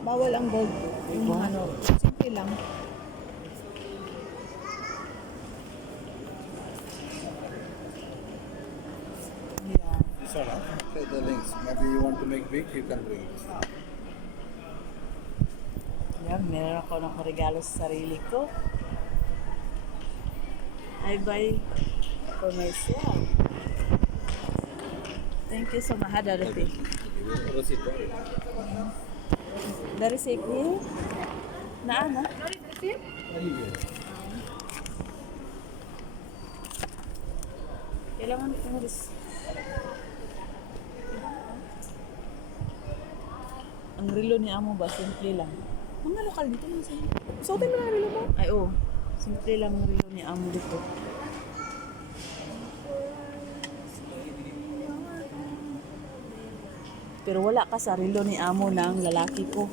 Bawal ang gold. Yung mga ano, simple lang. Yeah. This one, huh? Okay, the links. Maybe you want to make big, you can bring this. Yan, meron ako ng regalo sa sarili ko. I buy for myself. Thank you so much, Dorothy. Receipt. Dari sige. Na ana? Kailangan ko na ang relo ni amo ba? Simple lang. Mga lokal dito na sa'yo. Suotin mo na relo mo. Ay, oo. Simple lang ang relo ni amo dito. Pero wala ka sa relo ni amo ng lalaki ko.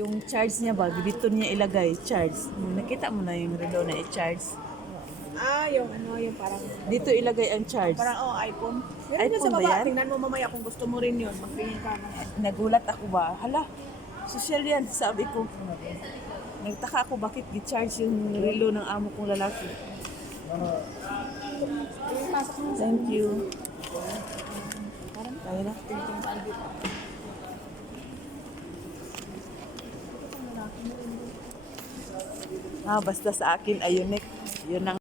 Yung charge niya ba, dito niya ilagay, charge. Nakita mo na yung relo na i-charge. Ah, yung ano, yung parang, Dito ilagay ang charge. parang iPhone. Yan iPhone iPhone sa ba baba. yan? Tingnan mo mamaya kung gusto mo rin yun. Magpingin ka na. Nagulat ako ba? Hala, social yan, sabi ko. Nagtaka ako bakit gi-charge yung relo ng amo kong lalaki. Thank you. Kaya na. Basta sa akin, ayun, yun ang